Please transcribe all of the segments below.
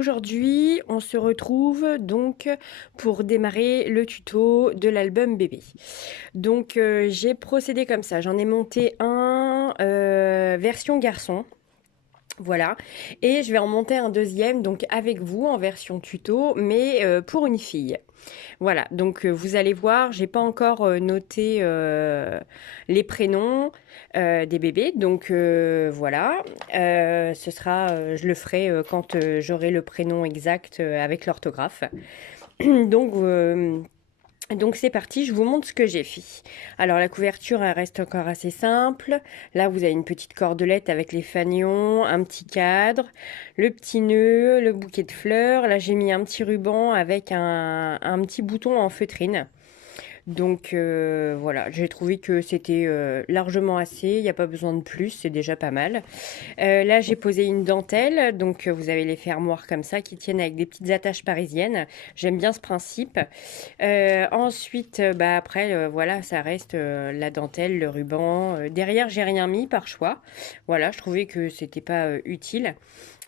aujourd'hui, on se retrouve donc pour démarrer le tuto de l'album bébé. Donc j'ai procédé comme ça, j'en ai monté un version garçon. Voilà, et je vais en monter un deuxième donc avec vous en version tuto, mais pour une fille. Voilà, donc vous allez voir, j'ai pas encore noté les prénoms des bébés, donc voilà. Je le ferai quand j'aurai le prénom exact avec l'orthographe. donc donc c'est parti, je vous montre ce que j'ai fait. Alors la couverture elle reste encore assez simple. Là vous avez une petite cordelette avec les fanions, un petit cadre, le petit nœud, le bouquet de fleurs. Là j'ai mis un petit ruban avec un petit bouton en feutrine. Donc voilà, j'ai trouvé que c'était largement assez, il n'y a pas besoin de plus, c'est déjà pas mal. Là j'ai posé une dentelle, donc vous avez les fermoirs comme ça qui tiennent avec des petites attaches parisiennes. J'aime bien ce principe. Ensuite, bah après, voilà, ça reste la dentelle, le ruban. Derrière, j'ai rien mis par choix. Voilà, je trouvais que c'était pas utile.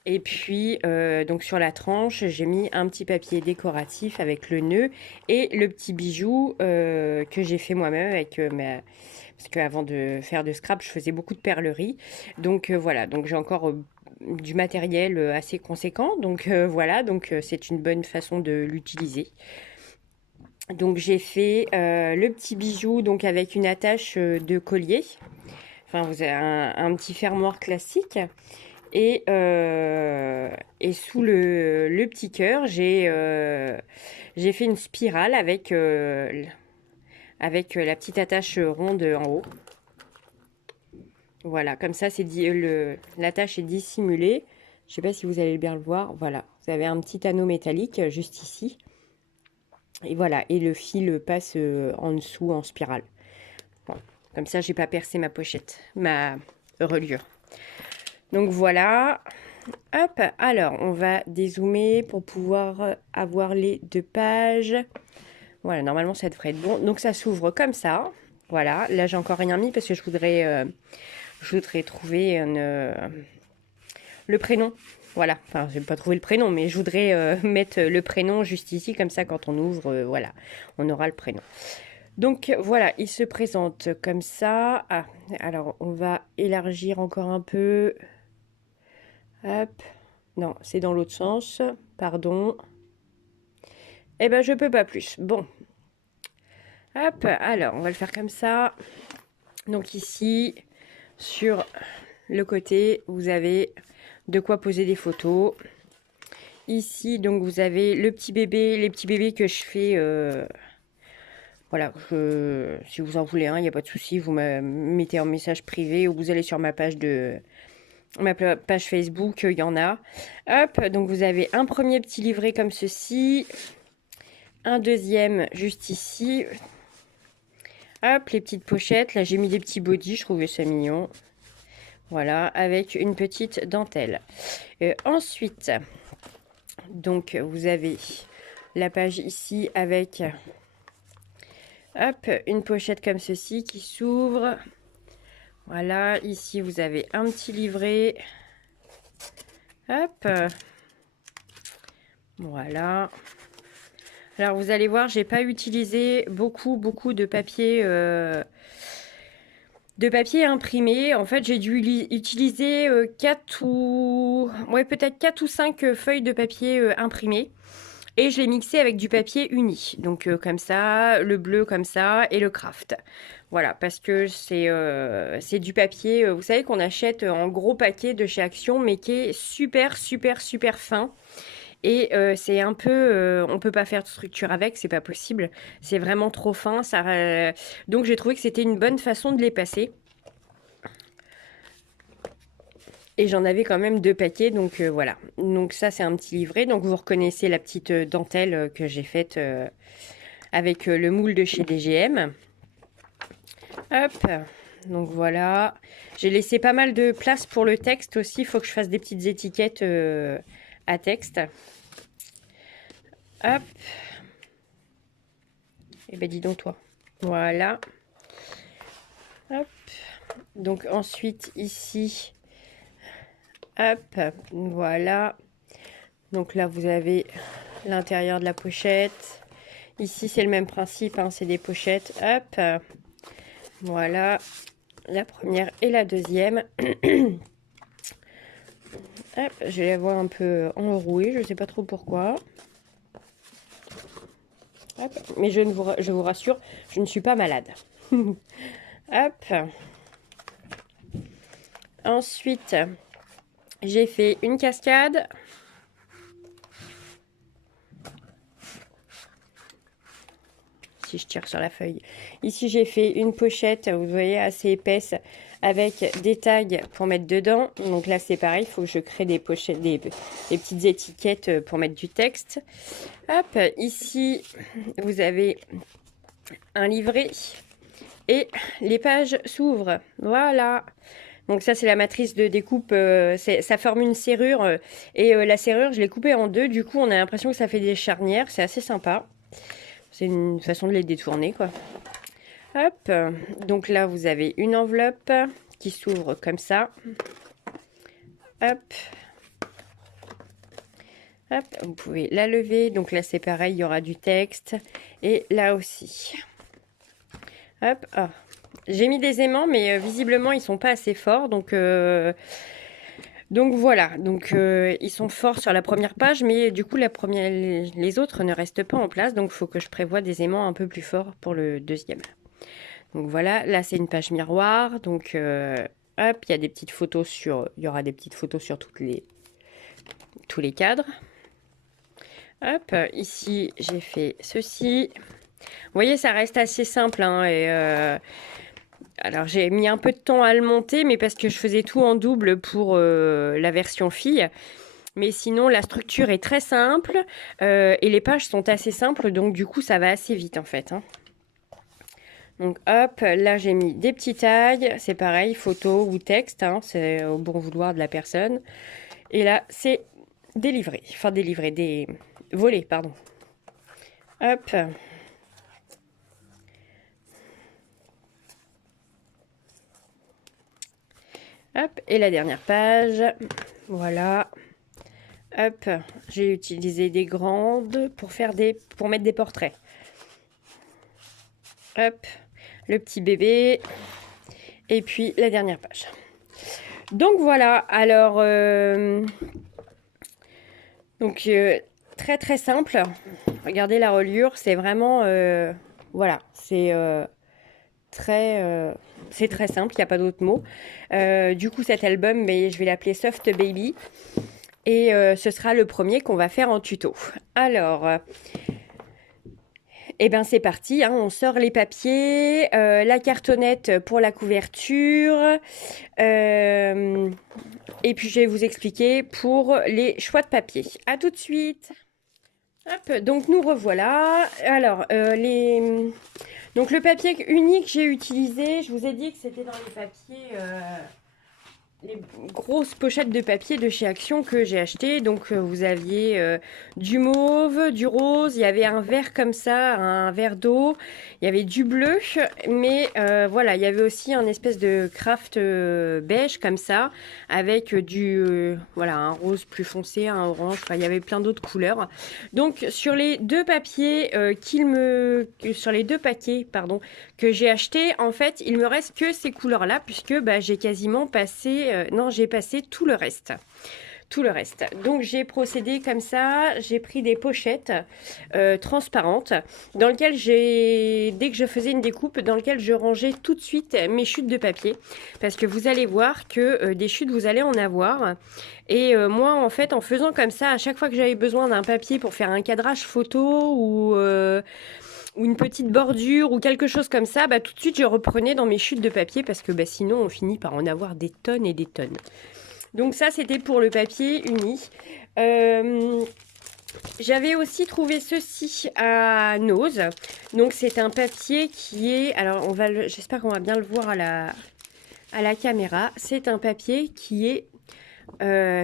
Et puis, donc sur la tranche, j'ai mis un petit papier décoratif avec le nœud et le petit bijou que j'ai fait moi-même avec ma... Parce qu'avant de faire de scrap, je faisais beaucoup de perlerie. Donc voilà, donc j'ai encore du matériel assez conséquent. Donc voilà, donc c'est une bonne façon de l'utiliser. Donc j'ai fait le petit bijou donc avec une attache de collier. Enfin, vous avez un petit fermoir classique. Et sous le petit cœur, j'ai fait une spirale avec la petite attache ronde en haut. Voilà, comme ça, l'attache est dissimulée. Je ne sais pas si vous allez bien le voir. Voilà, vous avez un petit anneau métallique juste ici. Et voilà, et le fil passe en dessous en spirale. Bon, comme ça, j'ai pas percé ma reliure. Donc voilà. Hop, alors on va dézoomer pour pouvoir avoir les deux pages. Voilà, normalement ça devrait être bon. Donc ça s'ouvre comme ça. Voilà, là j'ai encore rien mis parce que je voudrais trouver le prénom. Voilà, enfin je vais pas trouver le prénom, mais je voudrais mettre le prénom juste ici, comme ça quand on ouvre, voilà, on aura le prénom. Donc voilà, il se présente comme ça. Ah, alors on va élargir encore un peu. Hop. Non, c'est dans l'autre sens. Pardon. Eh ben, je peux pas plus. Bon. Hop. Alors, on va le faire comme ça. Donc ici, sur le côté, vous avez de quoi poser des photos. Ici, donc, vous avez le petit bébé, les petits bébés que je fais. Voilà, si vous en voulez un, il n'y a pas de souci. Vous me mettez en message privé ou vous allez sur ma page Facebook, il y en a. Hop, donc vous avez un premier petit livret comme ceci. Un deuxième juste ici. Hop, les petites pochettes. Là, j'ai mis des petits bodys, je trouvais ça mignon. Voilà, avec une petite dentelle. Ensuite, donc, vous avez la page ici avec, hop, une pochette comme ceci qui s'ouvre. Voilà, ici, vous avez un petit livret. Hop. Voilà. Alors, vous allez voir, j'ai pas utilisé beaucoup de papier... De papier imprimé, en fait, j'ai dû utiliser 4 ou... Ouais, peut-être 4 ou 5 feuilles de papier imprimé. Et je l'ai mixé avec du papier uni. Donc, comme ça, le bleu comme ça et le craft. Voilà, parce que c'est du papier, vous savez, qu'on achète en gros paquet de chez Action, mais qui est super fin. Et c'est un peu... on peut pas faire de structure avec, c'est pas possible. C'est vraiment trop fin. Donc, j'ai trouvé que c'était une bonne façon de les passer. Et j'en avais quand même 2 paquets, donc voilà. Donc ça, c'est un petit livret. Donc vous reconnaissez la petite dentelle que j'ai faite avec le moule de chez DGM. Hop, donc voilà. J'ai laissé pas mal de place pour le texte aussi. Il faut que je fasse des petites étiquettes à texte. Hop. Et ben dis donc toi. Voilà. Hop. Donc ensuite ici... Hop, voilà. Donc là, vous avez l'intérieur de la pochette. Ici, c'est le même principe, hein, c'est des pochettes. Hop, voilà, la première et la deuxième. Hop, je vais la voir un peu enrouée, je ne sais pas trop pourquoi. Hop, mais je vous rassure, je ne suis pas malade. Hop. Ensuite, j'ai fait une cascade. Si je tire sur la feuille. Ici, j'ai fait une pochette, vous voyez, assez épaisse, avec des tags pour mettre dedans. Donc là, c'est pareil, il faut que je crée des pochettes, des petites étiquettes pour mettre du texte. Hop, ici, vous avez un livret et les pages s'ouvrent. Voilà. Donc ça, c'est la matrice de découpe. Ça forme une serrure et la serrure, je l'ai coupée en deux. Du coup, on a l'impression que ça fait des charnières. C'est assez sympa. C'est une façon de les détourner, quoi. Hop. Donc là, vous avez une enveloppe qui s'ouvre comme ça. Hop. Hop. Vous pouvez la lever. Donc là, c'est pareil, il y aura du texte. Et là aussi. Hop. Ah. J'ai mis des aimants, mais visiblement, ils sont pas assez forts. Donc voilà, ils sont forts sur la première page, mais du coup les autres ne restent pas en place, donc il faut que je prévoie des aimants un peu plus forts pour le deuxième. Donc voilà, là c'est une page miroir, donc hop, il y a des petites photos il y aura des petites photos sur tous les cadres. Hop, ici j'ai fait ceci. Vous voyez, ça reste assez simple, hein, alors j'ai mis un peu de temps à le monter, mais parce que je faisais tout en double pour la version fille. Mais sinon, la structure est très simple et les pages sont assez simples, donc du coup, ça va assez vite en fait, hein. Donc hop, là j'ai mis des petits tags, c'est pareil, photo ou texte, hein, c'est au bon vouloir de la personne. Et là, c'est des volets, pardon. Hop. Hop, et la dernière page, voilà. Hop, j'ai utilisé des grandes pour mettre des portraits. Hop, le petit bébé, et puis la dernière page. Donc voilà, alors, très très simple. Regardez la reliure, c'est vraiment, voilà, c'est très simple, il n'y a pas d'autre mot. Du coup, cet album, mais je vais l'appeler Soft Baby. Et ce sera le premier qu'on va faire en tuto. Alors, eh ben c'est parti, hein, on sort les papiers, la cartonnette pour la couverture. Et puis, je vais vous expliquer pour les choix de papier. À tout de suite. Hop, donc nous revoilà. Alors, donc le papier unique j'ai utilisé, je vous ai dit que c'était dans les papiers, les grosses pochettes de papier de chez Action que j'ai acheté. Donc vous aviez du mauve, du rose, il y avait un vert comme ça, un verre d'eau, il y avait du bleu, mais voilà, il y avait aussi un espèce de craft beige comme ça, avec voilà, un rose plus foncé, un orange, enfin il y avait plein d'autres couleurs. Donc sur les deux papiers sur les deux paquets, pardon, que j'ai acheté, en fait, il me reste que ces couleurs-là, puisque j'ai quasiment passé j'ai passé tout le reste. Tout le reste. Donc j'ai procédé comme ça, j'ai pris des pochettes transparentes dans lesquelles dès que je faisais une découpe, dans lesquelles je rangeais tout de suite mes chutes de papier. Parce que vous allez voir que des chutes, vous allez en avoir. Et moi, en fait, en faisant comme ça, à chaque fois que j'avais besoin d'un papier pour faire un cadrage photo ou une petite bordure ou quelque chose comme ça, tout de suite je reprenais dans mes chutes de papier parce que sinon on finit par en avoir des tonnes et des tonnes. Donc ça c'était pour le papier uni. J'avais aussi trouvé ceci à Nose. Donc c'est un papier qui est, alors j'espère qu'on va bien le voir à la caméra. C'est un papier qui est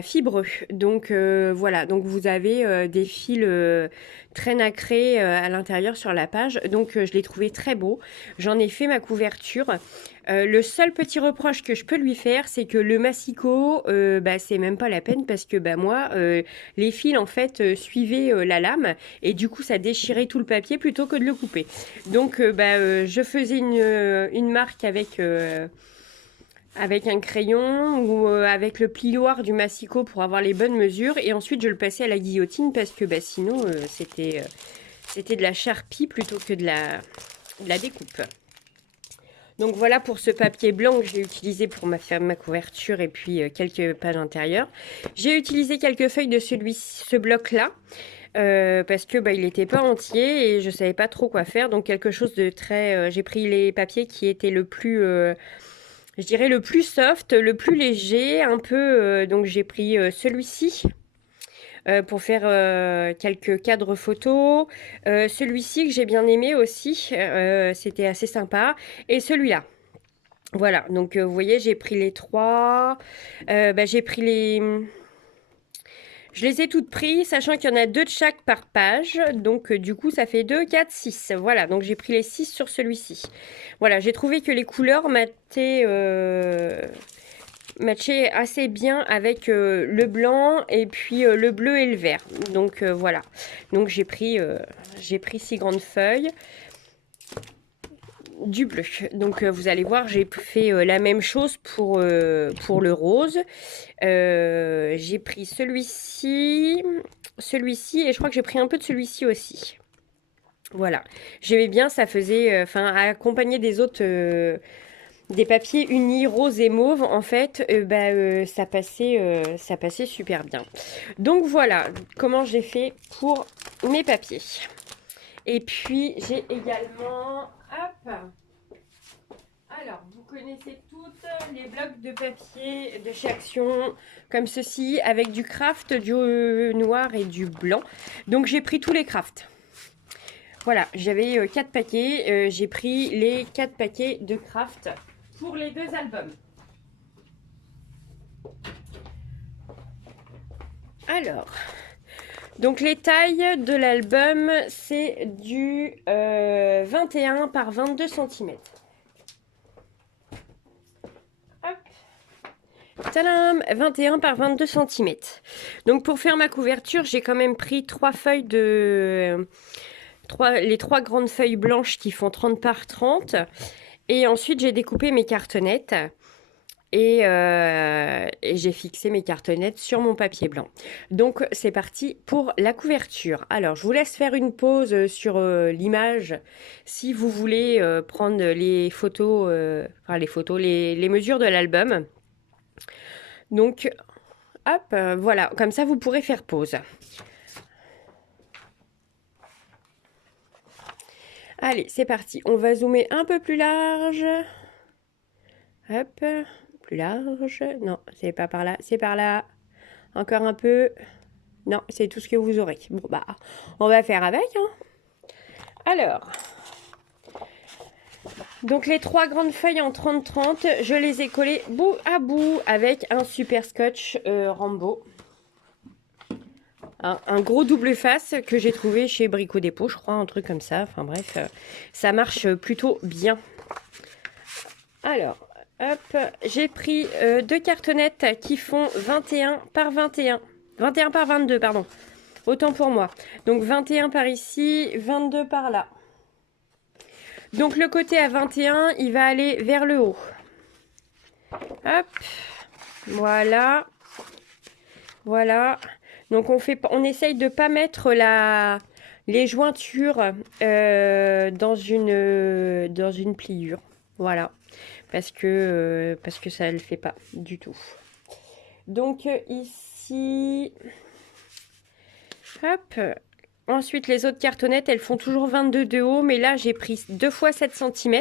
fibreux. Donc voilà, donc vous avez des fils très nacrés à l'intérieur sur la page. Donc je l'ai trouvé très beau. J'en ai fait ma couverture. Le seul petit reproche que je peux lui faire, c'est que le massicot, bah, c'est même pas la peine parce que bah, moi, les fils en fait suivaient la lame et du coup ça déchirait tout le papier plutôt que de le couper. Donc bah, je faisais une marque avec un crayon ou avec le plioir du massicot pour avoir les bonnes mesures et ensuite je le passais à la guillotine parce que bah, sinon c'était de la charpie plutôt que de la découpe. Donc voilà pour ce papier blanc que j'ai utilisé pour faire ma couverture et puis quelques pages intérieures. J'ai utilisé quelques feuilles de ce bloc-là parce que bah, il n'était pas entier et je savais pas trop quoi faire. Donc quelque chose de très... j'ai pris les papiers qui étaient le plus... je dirais le plus soft, le plus léger, un peu... donc j'ai pris celui-ci. Pour faire quelques cadres photos. Celui-ci que j'ai bien aimé aussi, c'était assez sympa. Et celui-là. Voilà, donc vous voyez, j'ai pris les trois. Bah, j'ai pris les... Je les ai toutes pris, sachant qu'il y en a 2 de chaque par page. Donc du coup, ça fait 2, 4, 6. Voilà, donc j'ai pris les 6 sur celui-ci. Voilà, j'ai trouvé que les couleurs matchait assez bien avec le blanc et puis le bleu et le vert. Donc voilà. Donc j'ai pris 6 grandes feuilles du bleu. Donc vous allez voir, j'ai fait la même chose pour le rose. J'ai pris celui-ci et je crois que j'ai pris un peu de celui-ci aussi. Voilà. J'aimais bien, ça faisait, accompagné des autres... des papiers unis rose et mauve, en fait, ça passait super bien. Donc voilà comment j'ai fait pour mes papiers. Et puis j'ai également, hop, alors vous connaissez toutes les blocs de papier de chez Action, comme ceci, avec du craft, du noir et du blanc. Donc j'ai pris tous les crafts. Voilà, j'avais 4 paquets, j'ai pris les 4 paquets de craft pour les 2 albums. Alors, donc les tailles de l'album, c'est du 21 par 22 cm. Hop. Tadam, 21 par 22 cm. Donc pour faire ma couverture, j'ai quand même pris 3 feuilles les 3 grandes feuilles blanches qui font 30 par 30. Et ensuite, j'ai découpé mes cartonnettes et j'ai fixé mes cartonnettes sur mon papier blanc. Donc, c'est parti pour la couverture. Alors, je vous laisse faire une pause sur l'image si vous voulez prendre les photos, les mesures de l'album. Donc, hop, voilà, comme ça, vous pourrez faire pause. Allez, c'est parti. On va zoomer un peu plus large. Hop, plus large. Non, c'est pas par là, c'est par là. Encore un peu. Non, c'est tout ce que vous aurez. Bon, bah, on va faire avec. Hein. Alors, donc les 3 grandes feuilles en 30-30, je les ai collées bout à bout avec un super scotch Rambo. Un gros double face que j'ai trouvé chez Brico Dépôt, je crois, un truc comme ça. Enfin bref, ça marche plutôt bien. Alors, hop, j'ai pris 2 cartonnettes qui font 21 par 21. 21 par 22, pardon. Autant pour moi. Donc 21 par ici, 22 par là. Donc le côté à 21, il va aller vers le haut. Hop, voilà. Voilà. Donc on essaye de ne pas mettre les jointures dans une pliure. Voilà. Parce que ça ne le fait pas du tout. Donc ici, hop. Ensuite, les autres cartonnettes, elles font toujours 22 de haut. Mais là, j'ai pris 2 fois 7 cm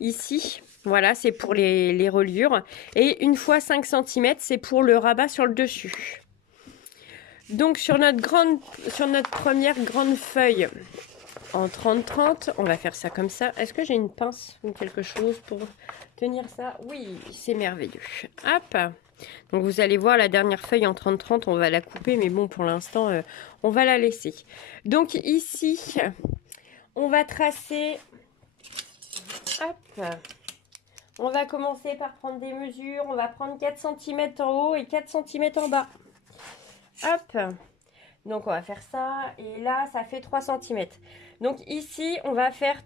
ici. Voilà, c'est pour les reliures. Et 1 fois 5 cm, c'est pour le rabat sur le dessus. Donc sur notre première grande feuille, en 30-30. On va faire ça comme ça. Est-ce que j'ai une pince ou quelque chose pour tenir ça? Oui, c'est merveilleux. Hop. Donc vous allez voir la dernière feuille en 30-30, on va la couper, mais bon, pour l'instant, on va la laisser. Donc ici, on va tracer. Hop. On va commencer par prendre des mesures. On va prendre 4 cm en haut et 4 cm en bas. Hop. Donc on va faire ça. Et là, ça fait 3 cm. Donc ici, on va faire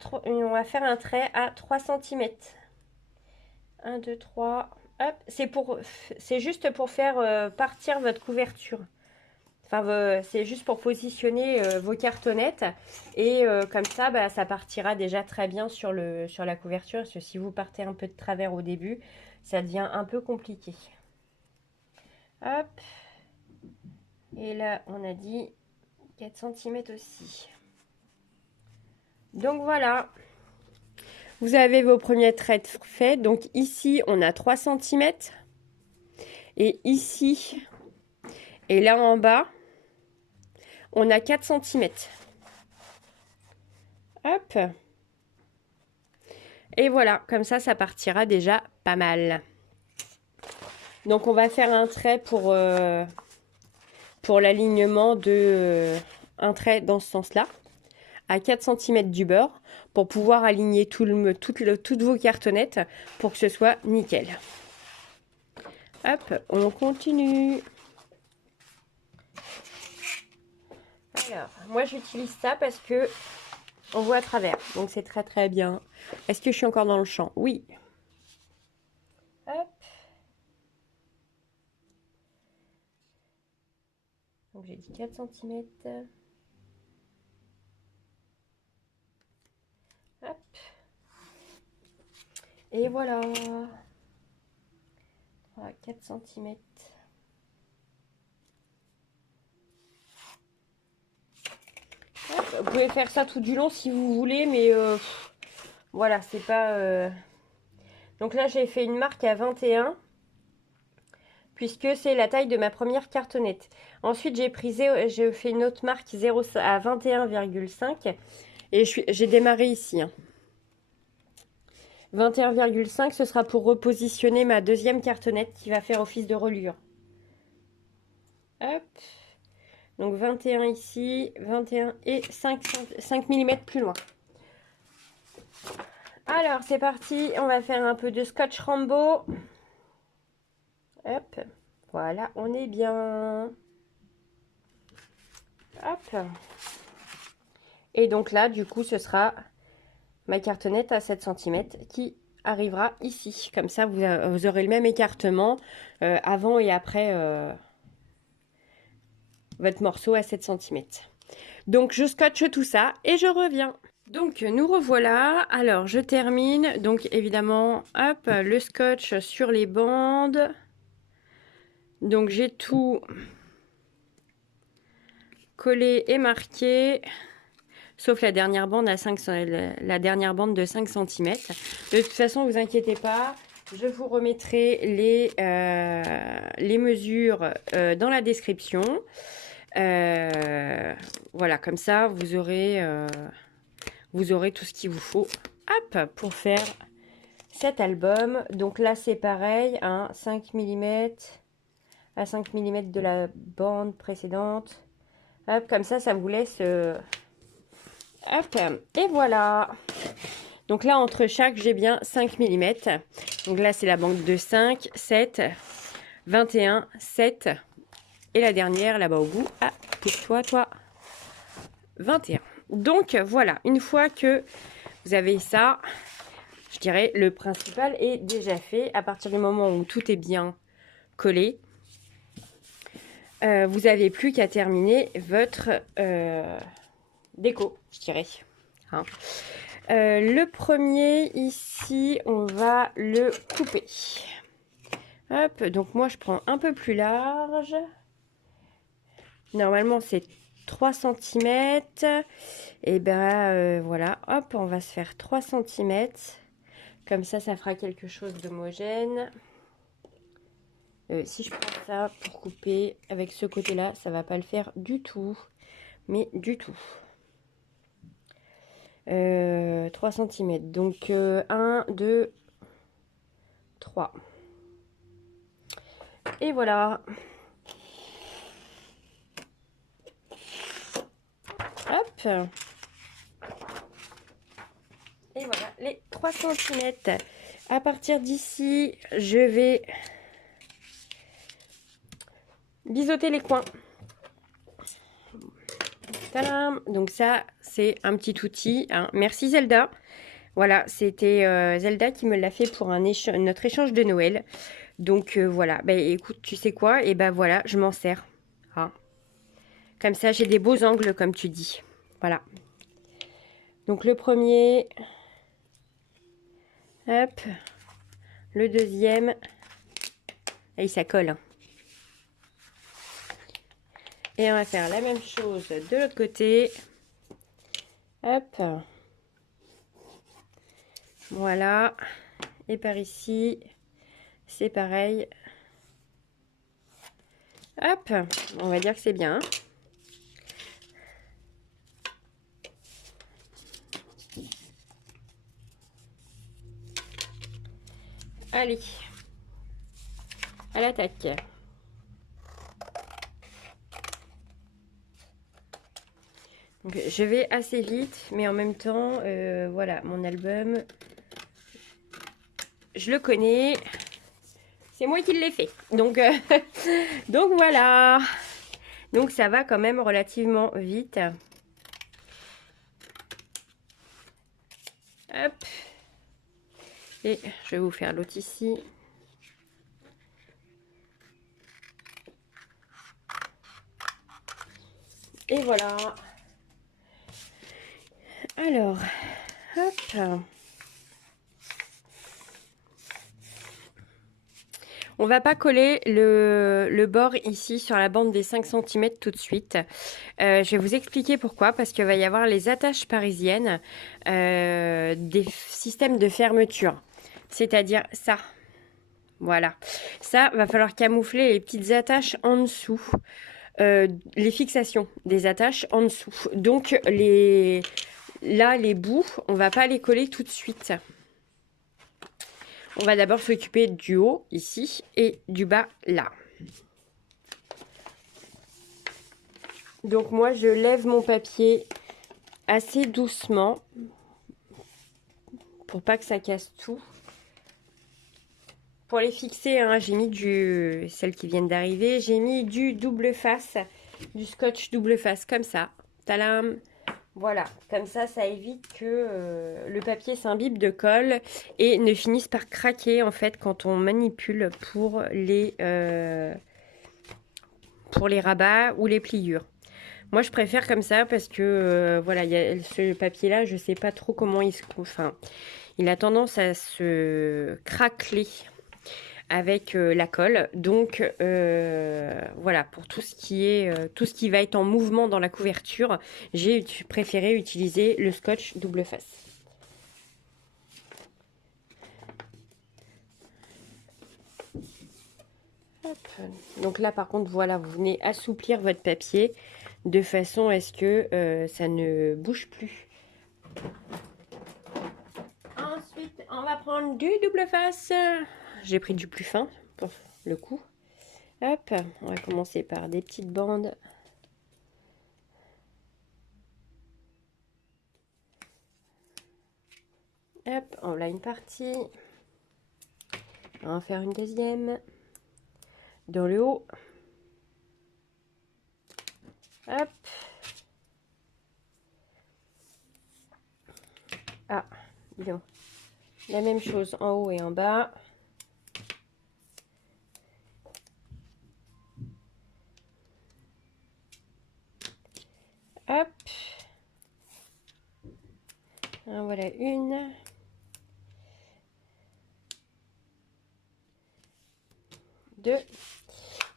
un trait à 3 cm. 1, 2, 3. Hop. C'est juste pour faire partir votre couverture. Enfin, c'est juste pour positionner vos cartonnettes. Et comme ça, bah, ça partira déjà très bien sur la couverture. Parce que si vous partez un peu de travers au début, ça devient un peu compliqué. Hop. Et là, on a dit 4 cm aussi. Donc voilà. Vous avez vos premiers traits faits. Donc ici, on a 3 cm. Et ici, et là en bas, on a 4 cm. Hop. Et voilà, comme ça partira déjà pas mal. Donc on va faire un trait pour l'alignement de un trait dans ce sens-là, à 4 cm du bord, pour pouvoir aligner toutes vos cartonnettes pour que ce soit nickel. Hop, on continue. Alors, moi j'utilise ça parce que on voit à travers, donc c'est très très bien. Est-ce que je suis encore dans le champ? Oui. Hop. Donc j'ai dit 4 cm. Hop. Et voilà. 4 cm. Vous pouvez faire ça tout du long si vous voulez, mais voilà, c'est pas... Donc là, j'ai fait une marque à 21, puisque c'est la taille de ma première cartonnette. Ensuite, j'ai fait une autre marque à 21,5 et j'ai démarré ici. 21,5, ce sera pour repositionner ma deuxième cartonnette qui va faire office de reliure. Hop. Donc 21 ici, 21 et 5 mm plus loin. Alors, c'est parti. On va faire un peu de scotch Rambo. Hop. Voilà, on est bien. Hop. Et donc là, du coup, ce sera ma cartonnette à 7 cm qui arrivera ici. Comme ça, vous aurez le même écartement avant et après votre morceau à 7 cm. Donc, je scotche tout ça et je reviens. Donc, nous revoilà. Alors, je termine. Donc, évidemment, hop, le scotch sur les bandes. Donc, j'ai tout collé et marqué. Sauf la dernière bande la dernière bande de 5 cm. De toute façon, ne vous inquiétez pas. Je vous remettrai les mesures dans la description. Voilà, comme ça, vous aurez tout ce qu'il vous faut. Hop, pour faire cet album. Donc là, c'est pareil, hein, 5 mm à 5 mm de la bande précédente. Hop, comme ça vous laisse... hop, et voilà. Donc là, entre chaque, j'ai bien 5 mm. Donc là, c'est la bande de 5, 7, 21, 7. Et la dernière, là-bas au bout, ah, tais-toi, toi, 21. Donc voilà, une fois que vous avez ça, je dirais, le principal est déjà fait. À partir du moment où tout est bien collé, vous n'avez plus qu'à terminer votre déco, je dirais. Hein. Le premier, ici, on va le couper. Hop, donc moi, je prends un peu plus large. Normalement, c'est 3 cm. Et ben voilà, hop, on va se faire 3 cm. Comme ça fera quelque chose d'homogène. Si je prends ça pour couper avec ce côté-là, ça va pas le faire du tout. Mais du tout. 3 cm. Donc 1, 2, 3. Et voilà. Hop. Et voilà les 3 cm. À partir d'ici, je vais biseauter les coins. Tadam! Donc ça, c'est un petit outil. Hein. Merci Zelda. Voilà, c'était Zelda qui me l'a fait pour notre échange de Noël. Donc voilà, bah, écoute, tu sais quoi? Et ben voilà, je m'en sers. Hein. Comme ça, j'ai des beaux angles, comme tu dis. Voilà. Donc le premier. Hop. Le deuxième. Et ça colle. Hein. Et on va faire la même chose de l'autre côté. Hop. Voilà. Et par ici, c'est pareil. Hop. On va dire que c'est bien. Allez. À l'attaque. Donc, je vais assez vite, mais en même temps, voilà, mon album, je le connais. C'est moi qui l'ai fait. Donc, donc voilà. Donc ça va quand même relativement vite. Hop. Et je vais vous faire l'autre ici. Et voilà. Alors, hop. On va pas coller le bord ici sur la bande des 5 cm tout de suite. Je vais vous expliquer pourquoi. Parce qu'il va y avoir les attaches parisiennes des systèmes de fermeture. C'est-à-dire ça. Voilà. Ça, va falloir camoufler les petites attaches en dessous. Les fixations des attaches en dessous. Donc, là, les bouts, on va pas les coller tout de suite. On va d'abord s'occuper du haut, ici, et du bas, là. Donc, moi, je lève mon papier assez doucement pour pas que ça casse tout. Pour les fixer, hein, j'ai mis celles qui viennent d'arriver, j'ai mis du double face, du scotch double face, comme ça. Talam! Voilà, comme ça évite que le papier s'imbibe de colle et ne finisse par craquer en fait quand on manipule pour les rabats ou les pliures. Moi, je préfère comme ça parce que voilà, y a ce papier-là, je sais pas trop comment il a tendance à se craqueler avec la colle. Donc voilà, pour tout ce qui va être en mouvement dans la couverture, j'ai préféré utiliser le scotch double face. Hop. Donc là par contre, voilà, vous venez assouplir votre papier de façon à ce que ça ne bouge plus. Ensuite, on va prendre du double face. J'ai pris du plus fin pour le coup. Hop, on va commencer par des petites bandes. Hop, on a une partie. On va en faire une deuxième. Dans le haut. Hop. Ah, dis donc. La même chose en haut et en bas. Hop. En voilà une. Deux.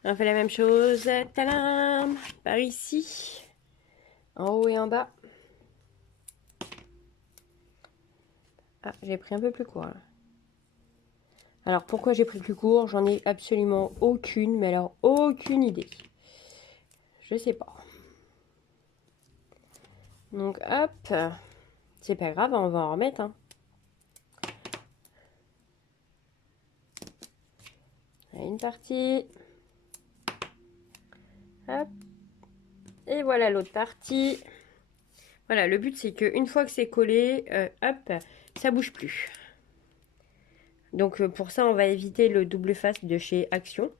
On fait la même chose. Tadam! Par ici. En haut et en bas. Ah, j'ai pris un peu plus court. Là. Alors, pourquoi j'ai pris plus court? J'en ai absolument aucune, mais alors aucune idée. Je sais pas. Donc, hop. C'est pas grave, on va en remettre. Hein. Une partie. Hop. Et voilà l'autre partie. Voilà, le but c'est qu'une fois que c'est collé, hop, ça bouge plus. Donc pour ça, on va éviter le double face de chez Action.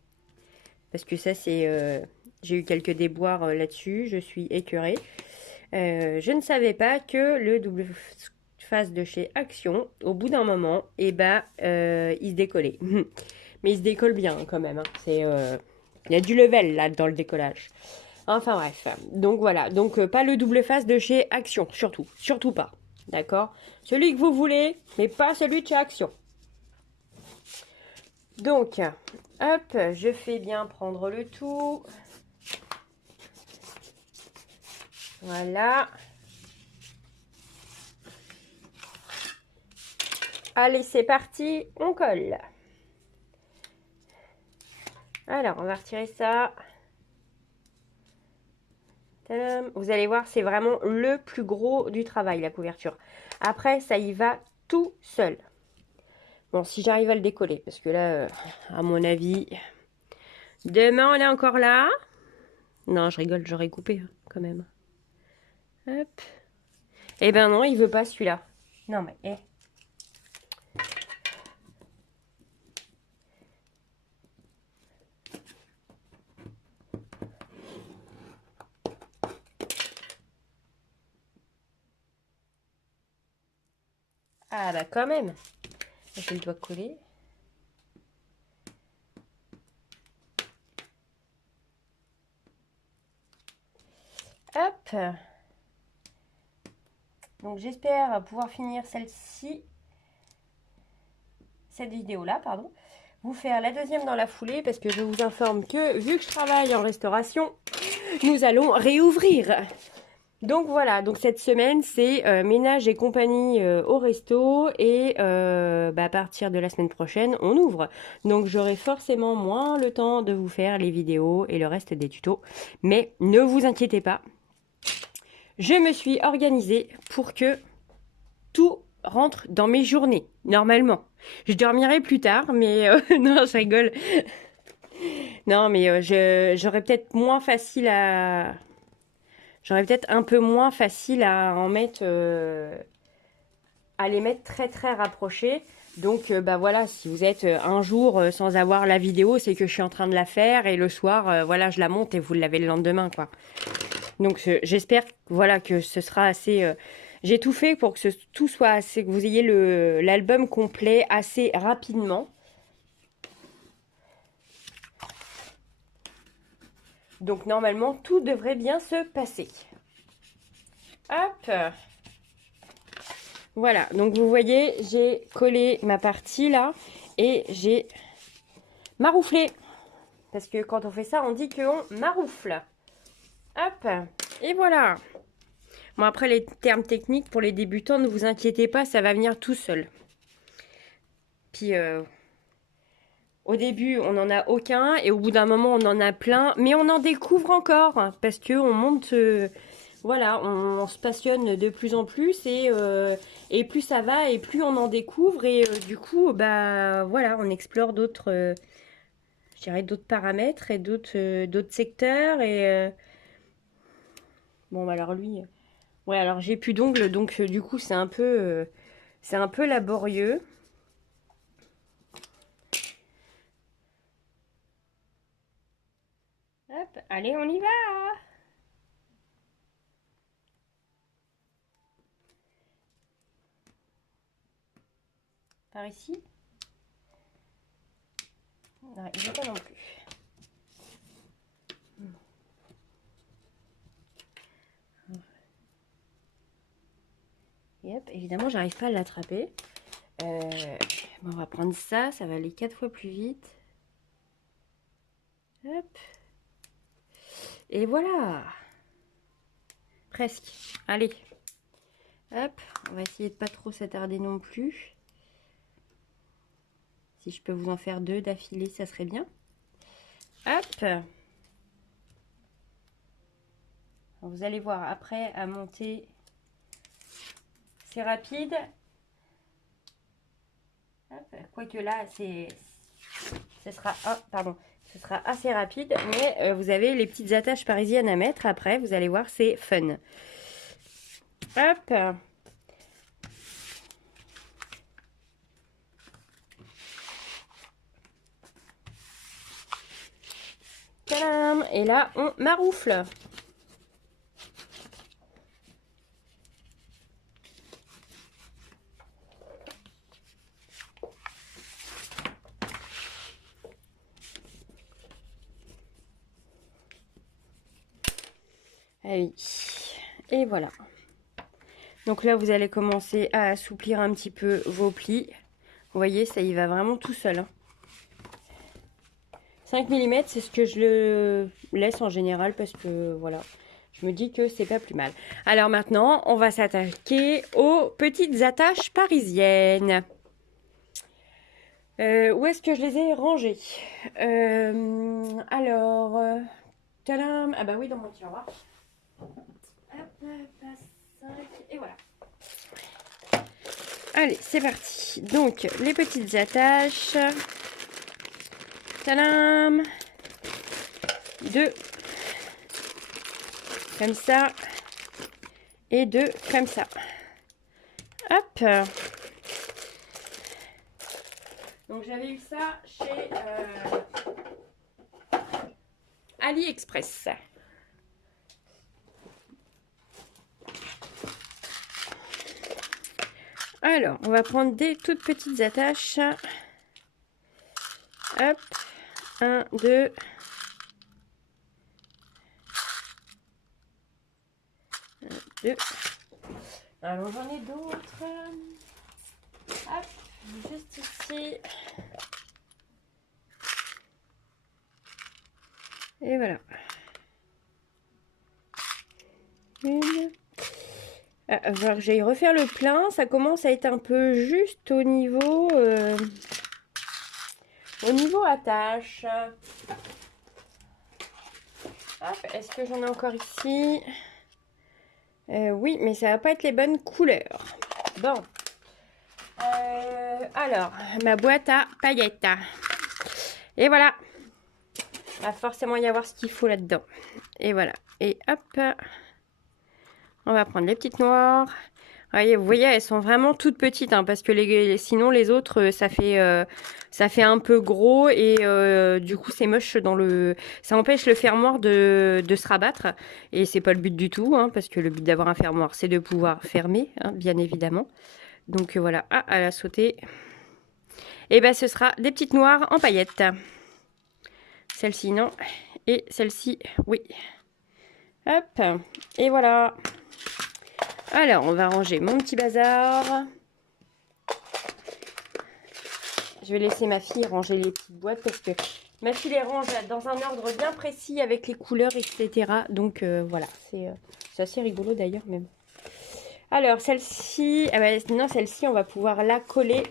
Parce que ça, c'est... j'ai eu quelques déboires là-dessus, je suis écœurée. Je ne savais pas que le double face de chez Action, au bout d'un moment, eh ben, il se décollait. Mais il se décolle bien quand même. Hein. C'est, il y a du level là dans le décollage. Enfin bref. Donc voilà. Donc pas le double face de chez Action. Surtout. Surtout pas. D'accord? Celui que vous voulez, mais pas celui de chez Action. Donc, hop, je fais bien prendre le tout. Voilà. Allez, c'est parti, on colle. Alors, on va retirer ça. Tadam. Vous allez voir, c'est vraiment le plus gros du travail, la couverture. Après, ça y va tout seul. Bon, si j'arrive à le décoller, parce que là, à mon avis, demain, on est encore là. Non, je rigole, j'aurais coupé, quand même. Hop. Eh ben non, il veut pas celui-là. Non, mais... Eh. Ah bah quand même. Je le dois coller. Hop. Donc j'espère pouvoir finir celle-ci, cette vidéo-là, pardon. Vous faire la deuxième dans la foulée parce que je vous informe que vu que je travaille en restauration, nous allons réouvrir. Donc voilà, donc cette semaine c'est ménage et compagnie au resto et à partir de la semaine prochaine on ouvre. Donc j'aurai forcément moins le temps de vous faire les vidéos et le reste des tutos. Mais ne vous inquiétez pas, je me suis organisée pour que tout rentre dans mes journées, normalement. Je dormirai plus tard, mais non, je rigole. Non, mais j'aurais peut-être moins facile à... J'aurais peut-être un peu moins facile à en mettre... à les mettre très très rapprochés. Donc bah voilà, si vous êtes un jour sans avoir la vidéo, c'est que je suis en train de la faire et le soir, voilà, je la monte et vous l'avez le lendemain, quoi. Donc j'espère voilà, que ce sera assez... j'ai tout fait pour que tout soit assez... que vous ayez l'album complet assez rapidement. Donc normalement, tout devrait bien se passer. Hop. Voilà, donc vous voyez, j'ai collé ma partie là et j'ai marouflé. Parce que quand on fait ça, on dit qu'on maroufle. Hop, et voilà. Bon, après, les termes techniques pour les débutants, ne vous inquiétez pas, ça va venir tout seul. Puis, au début, on n'en a aucun et au bout d'un moment, on en a plein. Mais on en découvre encore parce qu'on monte... voilà, on se passionne de plus en plus et plus ça va et plus on en découvre. Et du coup, bah voilà, on explore d'autres... je dirais d'autres paramètres et d'autres secteurs et bon bah alors lui ouais alors j'ai plus d'ongles donc du coup c'est un peu laborieux. Hop, allez on y va. Par ici. Non, il veut pas non plus. Et hop, évidemment, j'arrive pas à l'attraper. Bon, on va prendre ça, ça va aller 4 fois plus vite. Hop. Et voilà. Presque. Allez. Hop, on va essayer de pas trop s'attarder non plus. Si je peux vous en faire 2 d'affilée, ça serait bien. Hop. Vous allez voir après à monter, c'est rapide. Quoique là, ce sera assez rapide, mais vous avez les petites attaches parisiennes à mettre après. Vous allez voir, c'est fun. Hop. Tadam. Et là, on maroufle. Ah oui. Et voilà. Donc là, vous allez commencer à assouplir un petit peu vos plis. Vous voyez, ça y va vraiment tout seul. 5 mm, c'est ce que je le laisse en général parce que voilà, je me dis que c'est pas plus mal. Alors maintenant, on va s'attaquer aux petites attaches parisiennes. Où est-ce que je les ai rangées? Tadam. Ah bah oui, dans mon tiroir. Hop, 5, et voilà. Allez, c'est parti. Donc, les petites attaches. Tadam. 2 comme ça. Et 2 comme ça. Hop. Donc, j'avais eu ça chez AliExpress. Alors, on va prendre des toutes petites attaches. Hop. 1, 2. Alors, j'en ai d'autres. Hop. Juste ici. Et voilà. Une. Alors, j'ai refaire le plein. Ça commence à être un peu juste au niveau attache. Est-ce que j'en ai encore ici? Oui, mais ça va pas être les bonnes couleurs. Bon. Alors, ma boîte à paillettes. Et voilà. Il va forcément y avoir ce qu'il faut là-dedans. Et voilà. Et hop. On va prendre les petites noires. Vous voyez, elles sont vraiment toutes petites, hein, parce que sinon les autres, ça fait un peu gros et du coup c'est moche ça empêche le fermoir de se rabattre et c'est pas le but du tout, hein, parce que le but d'avoir un fermoir c'est de pouvoir fermer, hein, bien évidemment. Donc voilà, elle a sauté. Et ben ce sera des petites noires en paillettes. Celle-ci non et celle-ci oui. Hop, et voilà. Alors, on va ranger mon petit bazar. Je vais laisser ma fille ranger les petites boîtes parce que ma fille les range dans un ordre bien précis avec les couleurs, etc. Donc, voilà, c'est assez rigolo d'ailleurs même. Alors, celle-ci, non, celle-ci, on va pouvoir la coller.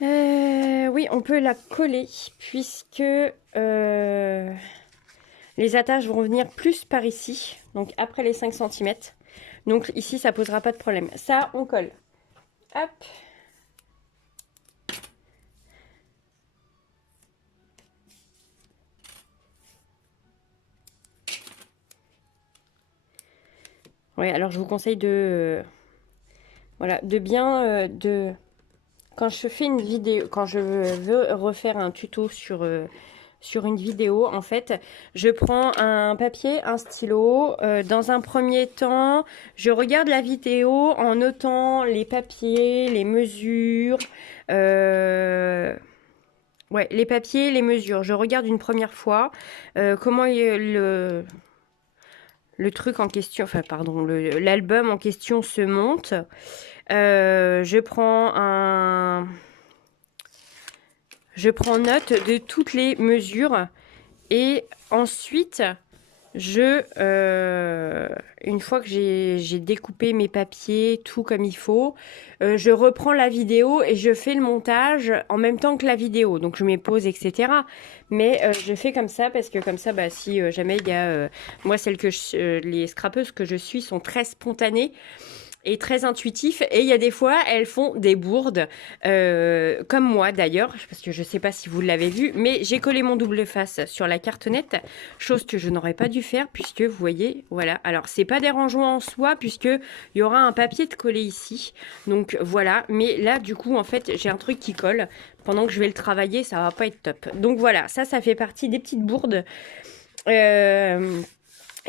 Oui, on peut la coller puisque les attaches vont venir plus par ici, donc après les 5 cm. Donc ici, ça posera pas de problème. Ça, on colle. Hop. Oui, alors je vous conseille voilà, de bien... Quand je fais une vidéo, quand je veux refaire un tuto sur une vidéo, en fait, je prends un papier, un stylo. Dans un premier temps, je regarde la vidéo en notant les papiers, les mesures. Ouais, les papiers, les mesures. Je regarde une première fois comment le truc en question, enfin pardon, l'album en question se monte. Je prends note de toutes les mesures et ensuite une fois que j'ai découpé mes papiers, tout comme il faut, je reprends la vidéo et je fais le montage en même temps que la vidéo. Donc je mets pause, etc. Mais je fais comme ça parce que comme ça, bah, si jamais il y a... moi, les scrappeuses que je suis sont très spontanées et très intuitif. Et il y a des fois, elles font des bourdes, comme moi d'ailleurs, parce que je sais pas si vous l'avez vu, mais j'ai collé mon double face sur la cartonnette, chose que je n'aurais pas dû faire, puisque vous voyez, voilà. Alors, c'est pas dérangeant en soi, puisque il y aura un papier de coller ici. Donc, voilà. Mais là, du coup, en fait, j'ai un truc qui colle. Pendant que je vais le travailler, ça va pas être top. Donc, voilà. Ça fait partie des petites bourdes.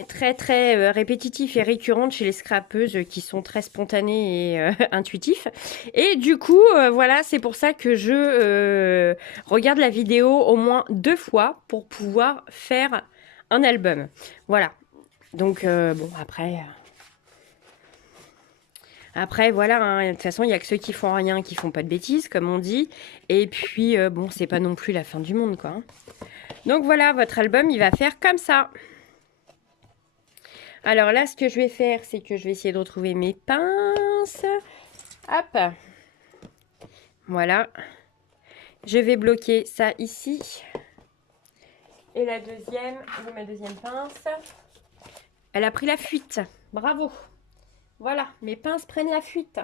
Très très répétitif et récurrente chez les scrapeuses qui sont très spontanées et intuitifs. Et du coup, voilà, c'est pour ça que je regarde la vidéo au moins 2 fois pour pouvoir faire un album. Voilà. Donc, bon, après, voilà, hein, de toute façon, il n'y a que ceux qui font rien, qui font pas de bêtises, comme on dit. Et puis, bon, c'est pas non plus la fin du monde, quoi. Donc voilà, votre album, il va faire comme ça. Alors là, ce que je vais faire, c'est que je vais essayer de retrouver mes pinces. Hop. Voilà. Je vais bloquer ça ici. Et la deuxième, ma deuxième pince, elle a pris la fuite. Bravo. Voilà, mes pinces prennent la fuite.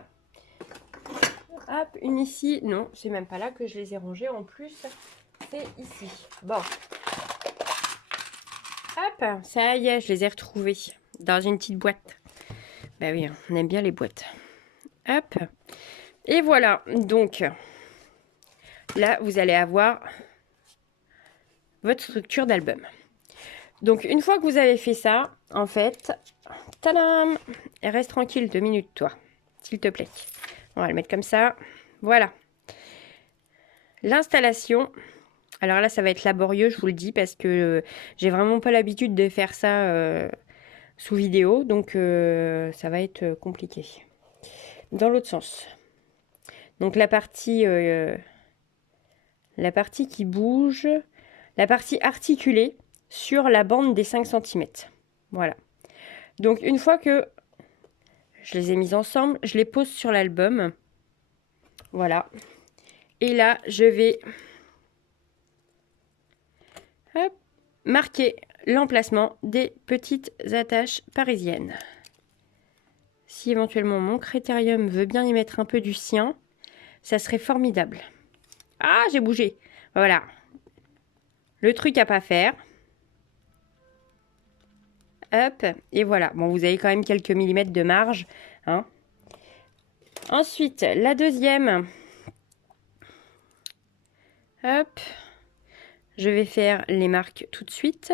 Hop, une ici. Non, c'est même pas là que je les ai rangées en plus. C'est ici. Bon. Hop, ça y est, je les ai retrouvées dans une petite boîte. Bah oui, on aime bien les boîtes. Hop. Et voilà, donc là, vous allez avoir votre structure d'album. Donc, une fois que vous avez fait ça, en fait, tadam, reste tranquille 2 minutes, toi, s'il te plaît. On va le mettre comme ça. Voilà. L'installation. Alors là, ça va être laborieux, je vous le dis, parce que j'ai vraiment pas l'habitude de faire ça sous vidéo. Donc, ça va être compliqué. Dans l'autre sens. Donc, la partie qui bouge, la partie articulée sur la bande des 5 cm. Voilà. Donc, une fois que je les ai mises ensemble, je les pose sur l'album. Voilà. Et là, je vais marquer l'emplacement des petites attaches parisiennes. Si éventuellement mon critérium veut bien y mettre un peu du sien, ça serait formidable. Ah, j'ai bougé. Voilà. Le truc à pas faire. Hop, et voilà. Bon, vous avez quand même quelques millimètres de marge. Hein. Ensuite, la deuxième. Hop. Je vais faire les marques tout de suite.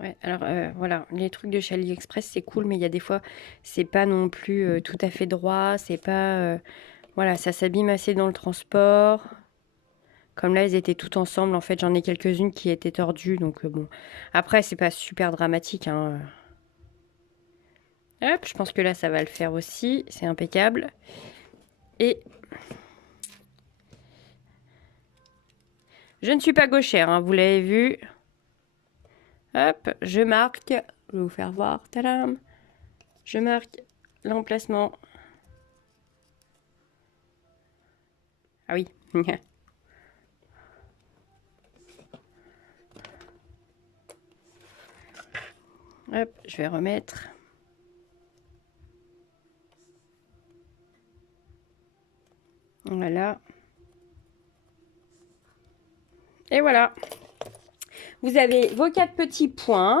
Ouais, alors voilà, les trucs de chez AliExpress, c'est cool, mais il y a des fois, c'est pas non plus tout à fait droit, c'est pas... voilà, ça s'abîme assez dans le transport. Comme là, elles étaient toutes ensemble, en fait, j'en ai quelques-unes qui étaient tordues, donc bon. Après, c'est pas super dramatique, hein. Hop, je pense que là, ça va le faire aussi, c'est impeccable. Et... je ne suis pas gauchère, hein, vous l'avez vu. Hop, je marque, je vais vous faire voir, tadam. Je marque l'emplacement. Ah oui. Hop, je vais remettre. Voilà. Et voilà. Vous avez vos 4 petits points.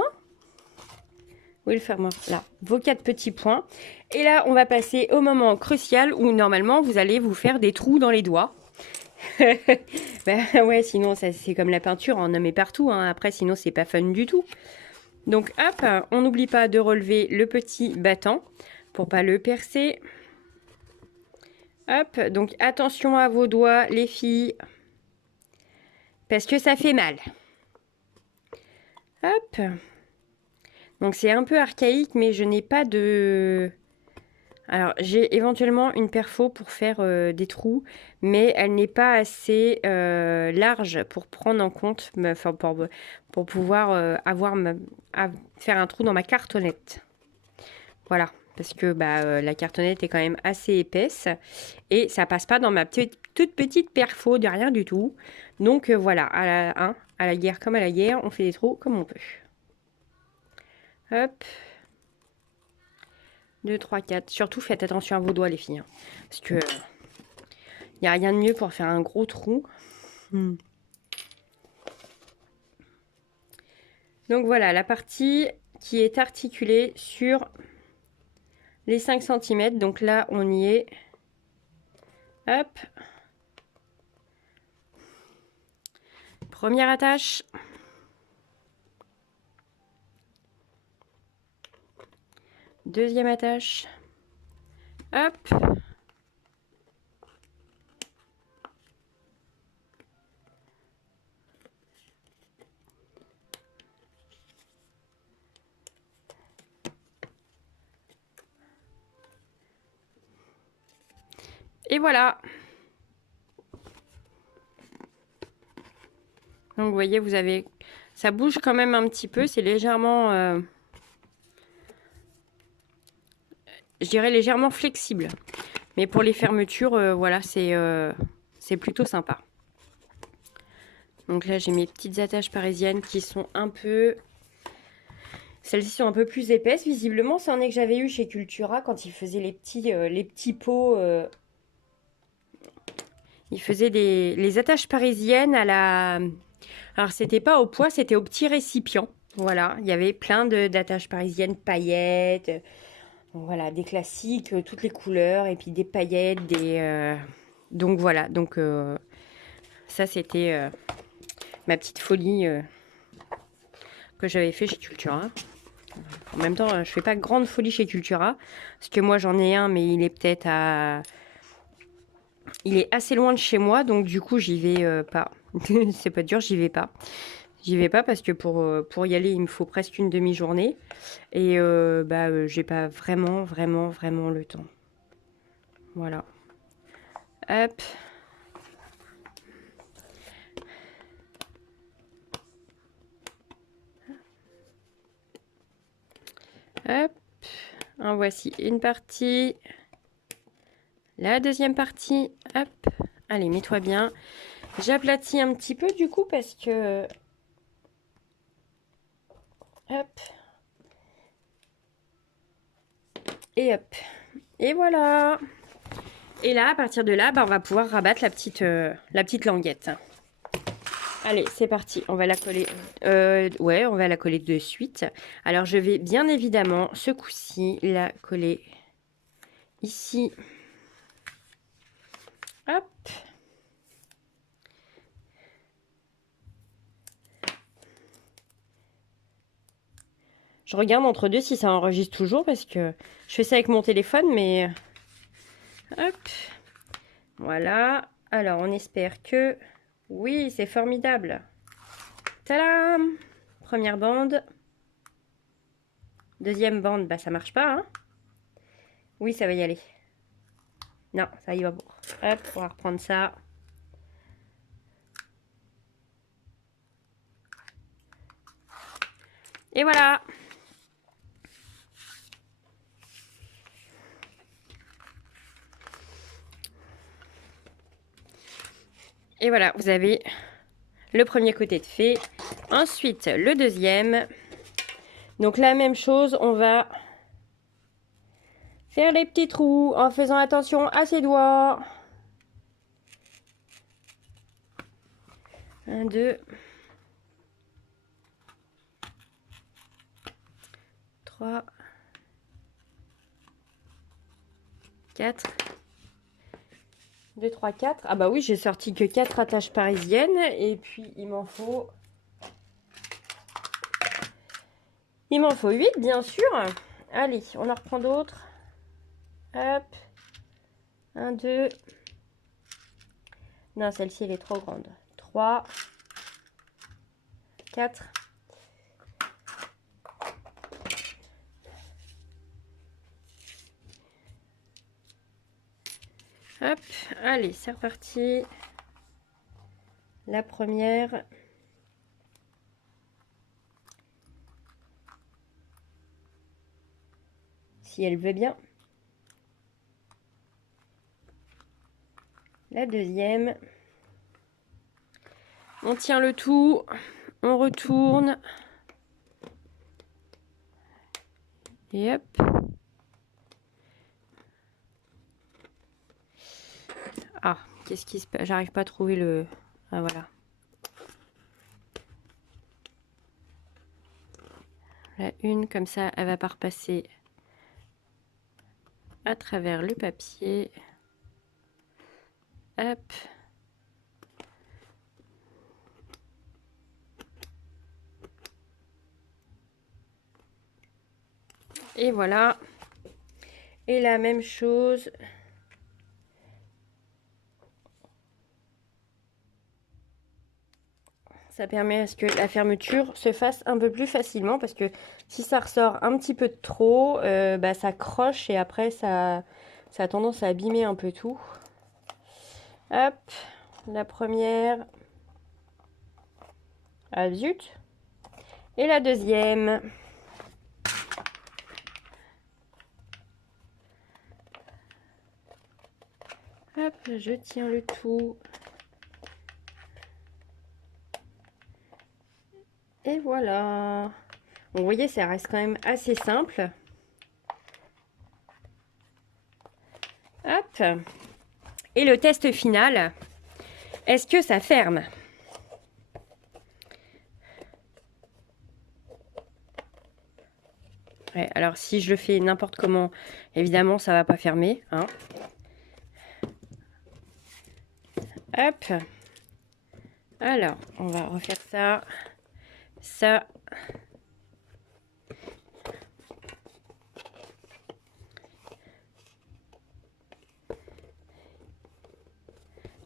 Où est le fermoir? Là. Vos 4 petits points. Et là, on va passer au moment crucial où normalement, vous allez vous faire des trous dans les doigts. Ben ouais, sinon, c'est comme la peinture, on en met partout. Hein. Après, sinon, c'est pas fun du tout. Donc, hop, on n'oublie pas de relever le petit battant pour pas le percer. Hop, donc attention à vos doigts, les filles, parce que ça fait mal. Hop. Donc c'est un peu archaïque, mais je n'ai pas de... Alors j'ai éventuellement une perfo pour faire des trous, mais elle n'est pas assez large pour prendre en compte, enfin pour pouvoir faire un trou dans ma cartonnette. Voilà, parce que la cartonnette est quand même assez épaisse et ça passe pas dans ma toute petite perfo de rien du tout. Donc voilà, à la guerre comme à la guerre, on fait des trous comme on peut. Hop. 2, 3, 4. Surtout faites attention à vos doigts les filles. Hein, parce que il n'y a rien de mieux pour faire un gros trou. Donc voilà, la partie qui est articulée sur les 5 cm. Donc là, on y est. Hop. Première attache. Deuxième attache. Hop. Et voilà. Donc vous voyez, vous avez... Ça bouge quand même un petit peu. C'est légèrement... je dirais légèrement flexible. Mais pour les fermetures, voilà, c'est plutôt sympa. Donc là, j'ai mes petites attaches parisiennes qui sont un peu... Celles-ci sont un peu plus épaisses. Visiblement, c'en est que j'avais eu chez Cultura quand ils faisaient les petits pots. Ils faisaient les attaches parisiennes à la... Alors, c'était pas au poids, c'était au petit récipient. Voilà, il y avait plein d'attaches parisiennes, paillettes. Voilà, des classiques, toutes les couleurs. Et puis des paillettes, Donc voilà, donc ça, c'était ma petite folie que j'avais fait chez Cultura. En même temps, je fais pas grande folie chez Cultura, parce que moi j'en ai un, mais il est peut-être à... Il est assez loin de chez moi, donc du coup j'y vais pas. C'est pas dur, j'y vais pas. J'y vais pas parce que pour y aller, il me faut presque une demi-journée. Et j'ai pas vraiment le temps. Voilà. Hop. Hop. En voici une partie. La deuxième partie. Hop. Allez, mets-toi bien. J'aplatis un petit peu du coup parce que... Hop. Et hop. Et voilà. Et là, à partir de là, on va pouvoir rabattre la petite languette. Allez, c'est parti. On va la coller. Ouais, on va la coller de suite. Alors, je vais bien évidemment, ce coup-ci, la coller ici. Hop. Je regarde entre deux si ça enregistre toujours parce que je fais ça avec mon téléphone, mais... Hop. Voilà. Alors, on espère que... Oui, c'est formidable. Tadam! Première bande. Deuxième bande, ça marche pas, hein? Oui, ça va y aller. Non, ça y va pas. Hop, on va reprendre ça. Et voilà! Et voilà, vous avez le premier côté de fait. Ensuite, le deuxième. Donc la même chose, on va faire les petits trous en faisant attention à ses doigts. 1, 2, 3, 4. 2, 3, 4. Ah bah oui, j'ai sorti que 4 attaches parisiennes. Et puis, il m'en faut... Il m'en faut 8, bien sûr. Allez, on en reprend d'autres. Hop. 1, 2. Non, celle-ci, elle est trop grande. 3. 4. Hop, allez, c'est reparti. La première. Si elle veut bien. La deuxième. On tient le tout. On retourne. Et hop. Ah, qu'est-ce qui se passe? J'arrive pas à trouver le... Ah, voilà. La une, comme ça, elle va pas repasser à travers le papier. Hop. Et voilà. Et la même chose. Ça permet à ce que la fermeture se fasse un peu plus facilement parce que si ça ressort un petit peu de trop, bah, ça croche et après ça a tendance à abîmer un peu tout. Hop, la première. Ah zut. Et la deuxième. Hop, je tiens le tout. Et voilà. Bon, vous voyez, ça reste quand même assez simple. Hop. Et le test final. Est-ce que ça ferme? Ouais, alors si je le fais n'importe comment, évidemment, ça va pas fermer. Hein. Hop. Alors, on va refaire ça. Ça.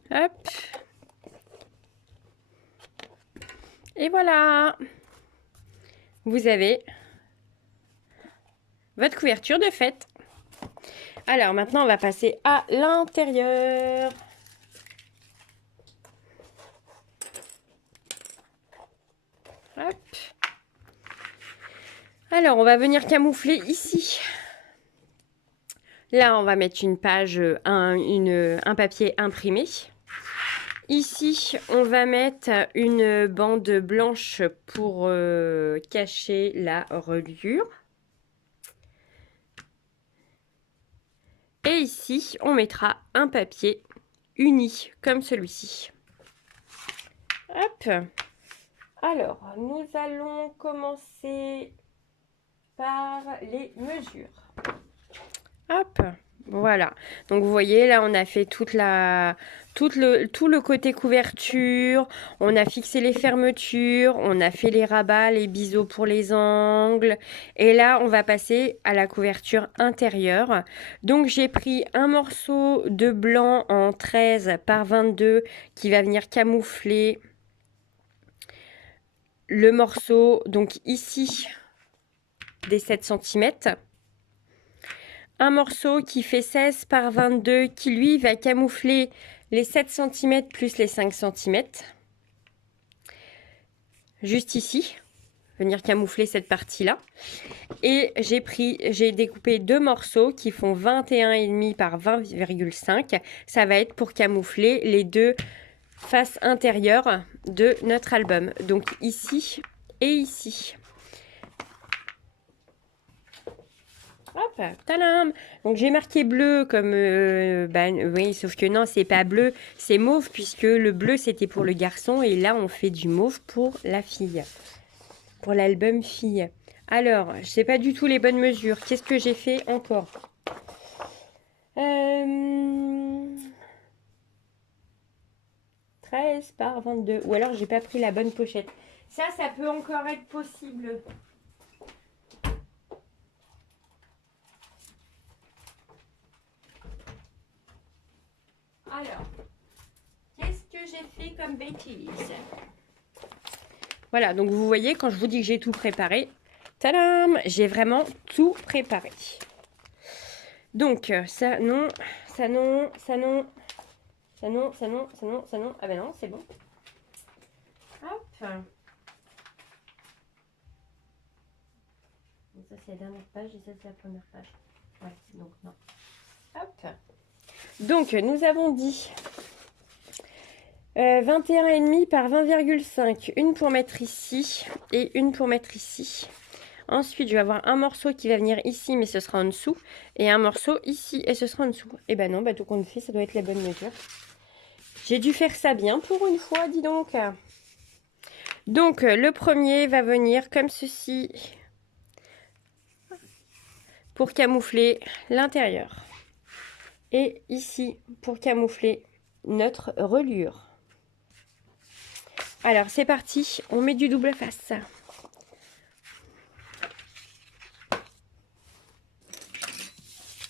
Hop. Et voilà. Vous avez votre couverture de fête. Alors, maintenant, on va passer à l'intérieur. Hop. Alors, on va venir camoufler ici. Là, on va mettre une page, un papier imprimé. Ici, on va mettre une bande blanche pour cacher la reliure. Et ici, on mettra un papier uni, comme celui-ci. Hop. Alors, nous allons commencer par les mesures. Hop, voilà. Donc, vous voyez, là, on a fait tout le côté couverture. On a fixé les fermetures. On a fait les rabats, les biseaux pour les angles. Et là, on va passer à la couverture intérieure. Donc, j'ai pris un morceau de blanc en 13 par 22 qui va venir camoufler le morceau, donc ici, des 7 cm. Un morceau qui fait 16 par 22 qui lui va camoufler les 7 cm plus les 5 cm. Juste ici, venir camoufler cette partie-là. Et j'ai découpé deux morceaux qui font 21,5 par 20,5. Ça va être pour camoufler les deux faces intérieures de notre album. Donc ici et ici. Hop, tadam! Donc j'ai marqué bleu comme oui, sauf que non, c'est pas bleu, c'est mauve puisque le bleu c'était pour le garçon et là on fait du mauve pour la fille, pour l'album fille. Alors, je sais pas du tout les bonnes mesures. Qu'est-ce que j'ai fait encore? 13 par 22. Ou alors j'ai pas pris la bonne pochette. Ça peut encore être possible. Alors, qu'est-ce que j'ai fait comme bêtise? Voilà, donc vous voyez, quand je vous dis que j'ai tout préparé, tadam, j'ai vraiment tout préparé. Donc, ça non, ça non, ça non, ça non, ça non, ça non, ça non. Ah ben non, c'est bon. Hop. Donc ça, c'est la dernière page et ça, c'est la première page. Ouais, donc non. Hop. Donc, nous avons dit 21,5 par 20,5. Une pour mettre ici et une pour mettre ici. Ensuite, je vais avoir un morceau qui va venir ici, mais ce sera en dessous. Et un morceau ici, et ce sera en dessous. Et ben non, tout compte fait, ça doit être la bonne mesure. J'ai dû faire ça bien pour une fois, dis donc. Donc, le premier va venir comme ceci. Pour camoufler l'intérieur. Et ici, pour camoufler notre reliure. Alors, c'est parti. On met du double face.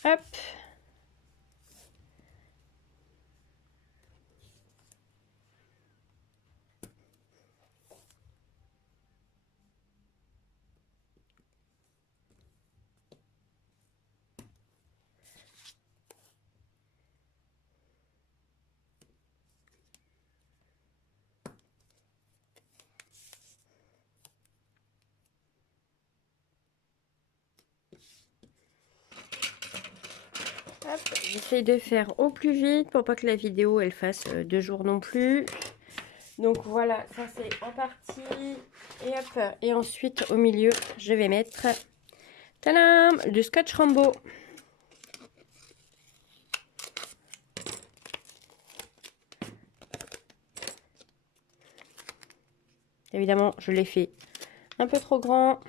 Hop. J'essaye de faire au plus vite pour pas que la vidéo elle fasse 2 jours non plus. Donc voilà, ça c'est en partie. Et hop, et ensuite au milieu, je vais mettre tadam, du scotch Rambo. Évidemment, je l'ai fait un peu trop grand.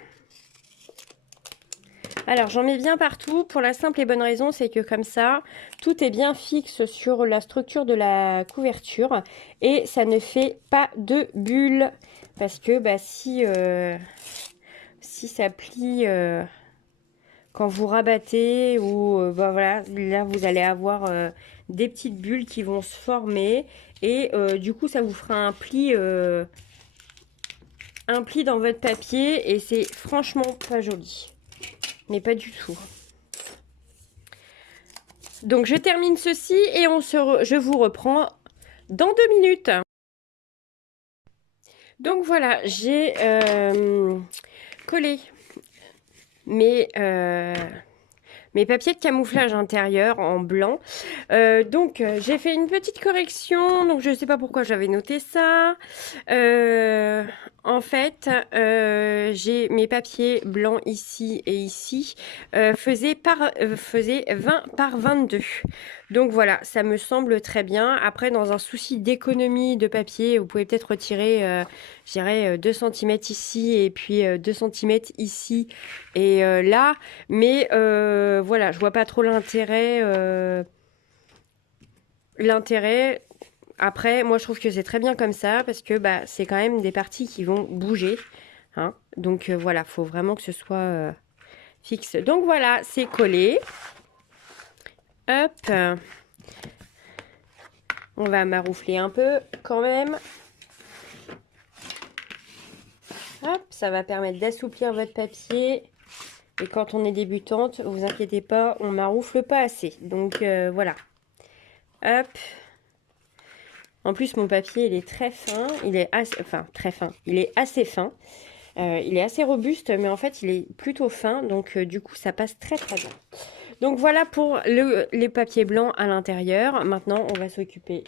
Alors, j'en mets bien partout pour la simple et bonne raison, c'est que comme ça, tout est bien fixe sur la structure de la couverture et ça ne fait pas de bulles. Parce que si ça plie quand vous rabattez ou voilà, là vous allez avoir des petites bulles qui vont se former et du coup ça vous fera un pli dans votre papier et c'est franchement pas joli. Mais pas du tout. Donc je termine ceci et je vous reprends dans 2 minutes. Donc voilà, j'ai collé mes papiers de camouflage intérieur en blanc. J'ai fait une petite correction. Donc je ne sais pas pourquoi j'avais noté ça. En fait, j'ai mes papiers blancs ici et ici faisaient 20 par 22. Donc voilà, ça me semble très bien. Après, dans un souci d'économie de papier, vous pouvez peut-être retirer, je dirais, 2 cm ici et puis 2 cm ici et là. Mais voilà, je vois pas trop l'intérêt. Après, moi, je trouve que c'est très bien comme ça parce que c'est quand même des parties qui vont bouger. Hein. Donc voilà, faut vraiment que ce soit fixe. Donc voilà, c'est collé. Hop. On va maroufler un peu quand même. Hop, ça va permettre d'assouplir votre papier. Et quand on est débutante, vous inquiétez pas, on maroufle pas assez. Donc voilà. Hop. En plus, mon papier, il est très fin. Il est assez, enfin, très fin. Il est assez fin. Il est assez robuste, mais en fait, il est plutôt fin. Donc, du coup, ça passe très, très bien. Donc, voilà pour les papiers blancs à l'intérieur. Maintenant, on va s'occuper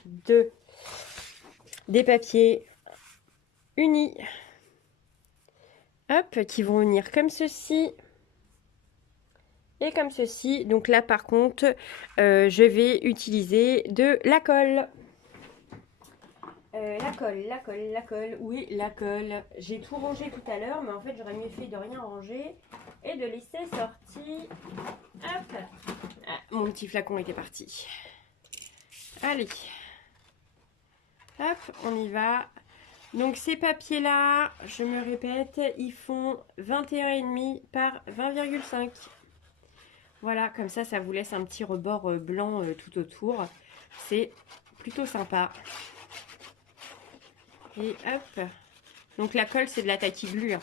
des papiers unis. Hop, qui vont venir comme ceci. Et comme ceci. Donc là, par contre, je vais utiliser de la colle. La colle, oui, la colle. J'ai tout rangé tout à l'heure, mais en fait, j'aurais mieux fait de rien ranger et de laisser sortir. Hop. Ah, mon petit flacon était parti. Allez. Hop, on y va. Donc, ces papiers-là, je me répète, ils font 21,5 par 20,5. Voilà, comme ça vous laisse un petit rebord blanc tout autour. C'est plutôt sympa. Et hop. Donc la colle, c'est de la taquiglue. Hein.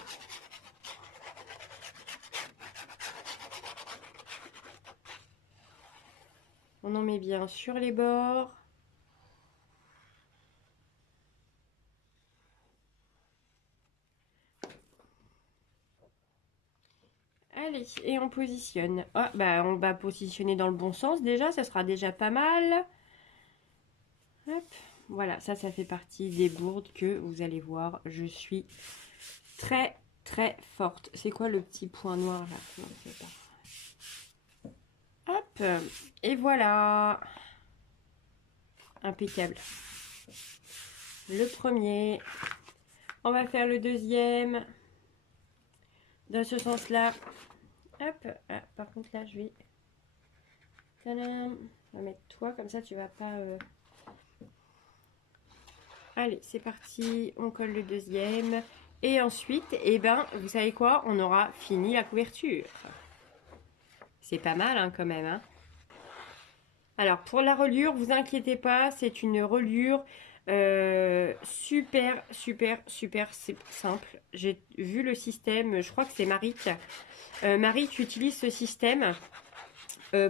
On en met bien sur les bords. Allez, et on positionne. Ah, bah, on va positionner dans le bon sens déjà, ça sera déjà pas mal. Hop, voilà, ça fait partie des gourdes que vous allez voir. Je suis très, très forte. C'est quoi le petit point noir là? Non, c'est pas. Hop, et voilà. Impeccable. Le premier. On va faire le deuxième. Dans ce sens-là. Hop, ah, par contre là, je vais... Tadam. On va mettre toi, comme ça tu vas pas... Allez, c'est parti. On colle le deuxième. Et ensuite, eh ben, vous savez quoi? On aura fini la couverture. C'est pas mal hein, quand même. Hein. Alors, pour la reliure, vous inquiétez pas, c'est une reliure super, super, super simple. J'ai vu le système, je crois que c'est Marie. Marie qui utilise ce système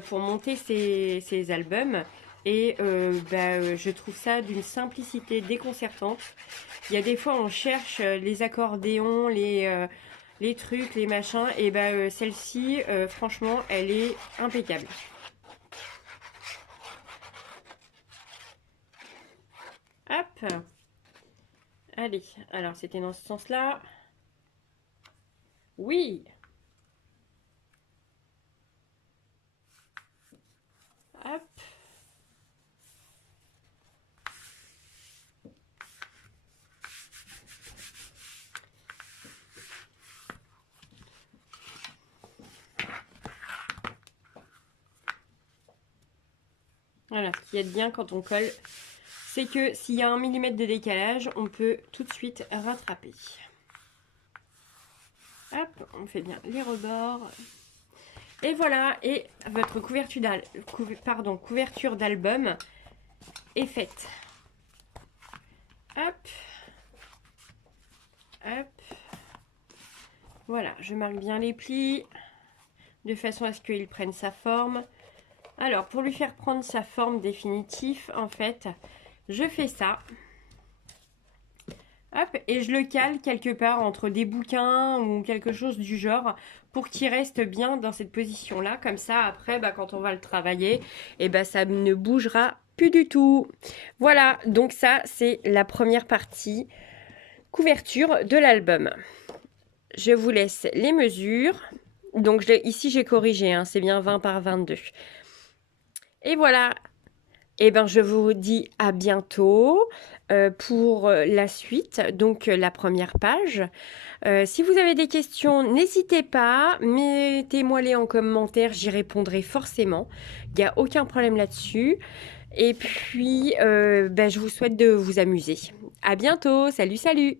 pour monter ses albums. Et je trouve ça d'une simplicité déconcertante. Il y a des fois, on cherche les accordéons, les trucs, les machins. Et celle-ci, franchement, elle est impeccable. Hop. Allez, alors c'était dans ce sens-là. Oui. Hop. Voilà, ce qu'il y a de bien quand on colle, c'est que s'il y a 1 mm de décalage, on peut tout de suite rattraper. Hop, on fait bien les rebords. Et voilà, et votre couverture d'album est faite. Hop. Hop. Voilà, je marque bien les plis, de façon à ce qu'il prenne sa forme. Alors, pour lui faire prendre sa forme définitive, en fait, je fais ça. Hop, et je le cale quelque part entre des bouquins ou quelque chose du genre pour qu'il reste bien dans cette position-là. Comme ça, après, quand on va le travailler, ça ne bougera plus du tout. Voilà, donc ça, c'est la première partie couverture de l'album. Je vous laisse les mesures. Donc ici, j'ai corrigé, hein, c'est bien 20 par 22. Et voilà. Je vous dis à bientôt pour la suite, donc la première page. Si vous avez des questions, n'hésitez pas, mettez-moi-les en commentaire, j'y répondrai forcément. Il n'y a aucun problème là-dessus. Et puis, je vous souhaite de vous amuser. À bientôt, salut, salut!